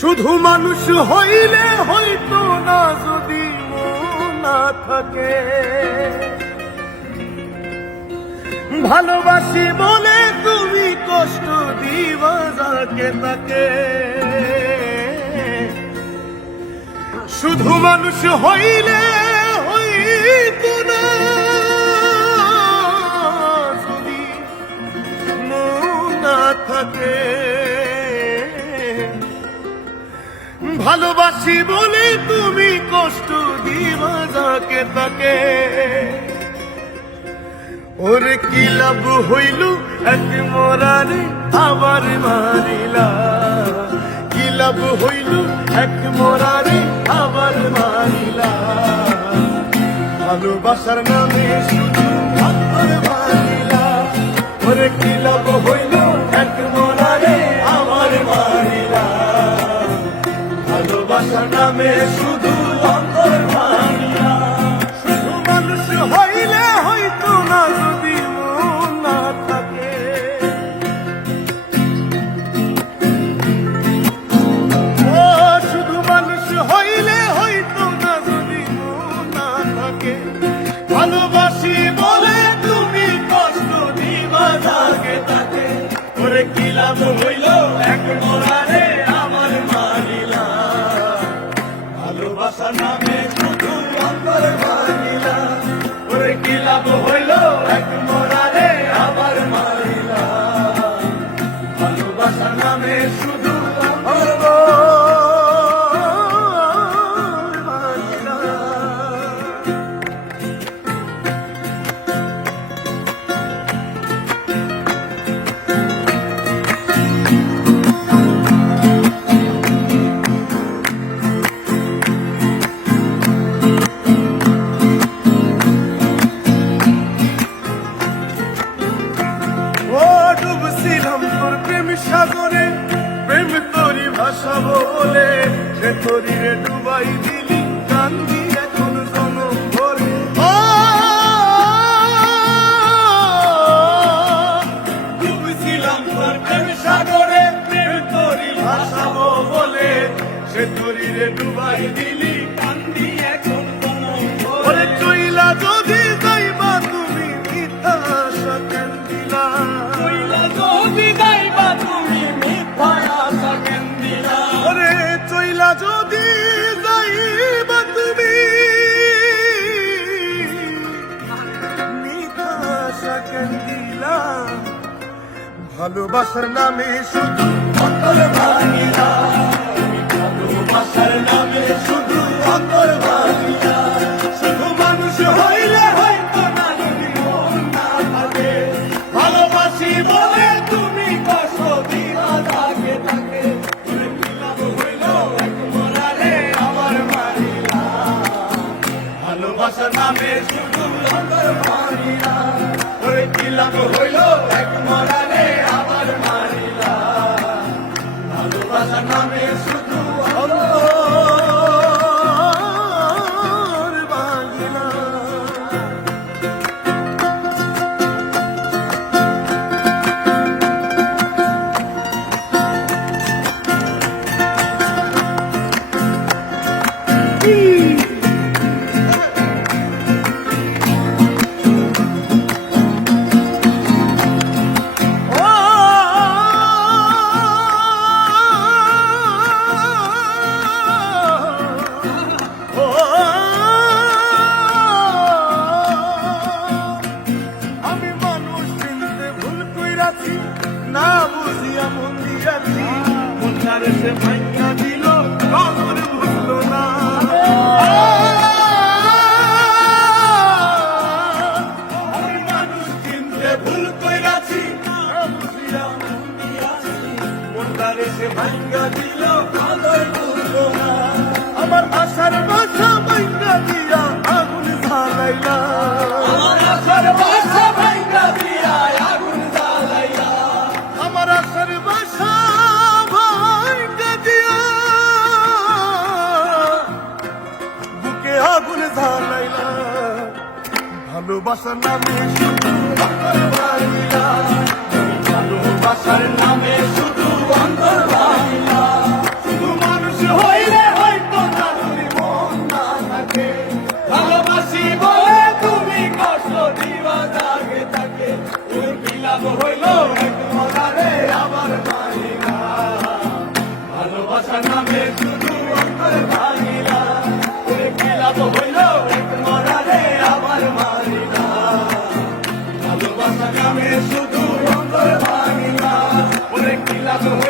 শুধু মানুষ হইলে হইতো না যদি মন না থাকে, ভালোবাসি বলে তুমি কষ্ট দিবা যাকে তাকে। শুধু মানুষ হইলে হইতো না যদি মন না থাকে, ভালোবাসি বলে তুমি কষ্ট দিবা যাকে তাকে। ওরে কি লাভ হইল এক মরারে আবার মারিলা, কি লাভ হইল এক মরারে আবার মারিলা। ভালোবাসার নামে শুধু আবার মারিলা, ওরে কি লাভ হইল এক মরারে আবার মারিলা। ভালোবাসার নামে শুধু অন্তর ভাঙিলা। শুধু মানুষ হইলে হইতো না যদি মন না থাকে, ও শুধু মানুষ হইলে হইতো না যদি মন না থাকে। ভালোবাসি বলে তুমি কষ্ট দিবা যাকে তাকে, ওরে কি লাভ হইল এক মরারে আমার মারিলা। ভালোবাসার নামে শুধু অন্তর ভাঙিলা, ওরে কি লাভ হইল এক মরারে আবার মারিলা। ভালোবাসার নামে শুধু অন্তর ভাঙিলা। ডুবছিলাম তোর প্রেম সাগরে, প্রেম তোরি ভাসাবো বলে, সে তোরি রে ডুবাই দিলি কান্দি এখন জনম ভরে। ডুবছিলাম তোর প্রেম সাগরে, প্রেম তোরি ভাসাবো বলে, সে তোরি রে ডুবাই দিলি কান্দি এখন জনম ভরে। চইলা যদি যাইবা তুমি মিথ্যা আশা কেন দিলা, যদি যাইবা তুমি মিথ্যা আশা কেন দিলা। ওরে চইলা যদি যাইবা তুমি মিথ্যা আশা কেন দিলা। ভালোবাসার নামে শুধু অন্তর ভাঙিলা, ভালোবাসার নামে শুধু অন্তর ভাঙিলা। শুধু মানুষ হইলে হয়তো না যদি মন না থাকে, ভালোবাসি বলে তুমি কষ্ট দিবা যাকে তাকে। ওরে কি লাভ হইল এক মরারে আবার মারিলা। ভালোবাসার নামে শুধু অন্তর ভাঙিলা, ওরে কি লাভ হইল এক মরারে আবার মারিলা। ভালোবাসার নামে শুধু অন্তর ভাঙিলা। আমি মানুষ চিনতে ভুল কইরাছি, না বুঝিয়া মন দিয়াছি, মনটারে সে ভাঙা দিল খবর বুঝলো না। আমি মানুষ চিনতে ভুল কইরাছি, না বুঝিয়া মন দিয়াছি, মনটারে সে ভাঙা দিল খবর বুঝলো না। আমার আশার বাসা ভাঙা দিয়া আগুন জ্বালাইলা, আমার আশার বাসা ভাঙা দিয়া আগুন জ্বালাইলা। আমার আশার বাসা ভাঙা দিয়া বুকে আগুন জ্বালাইলা। ভালোবাসার নামে শুধু অন্তর ভাঙিলা, ভালোবাসার নামে শুধু অন্তর ভাঙিলা। শুধু বিলাস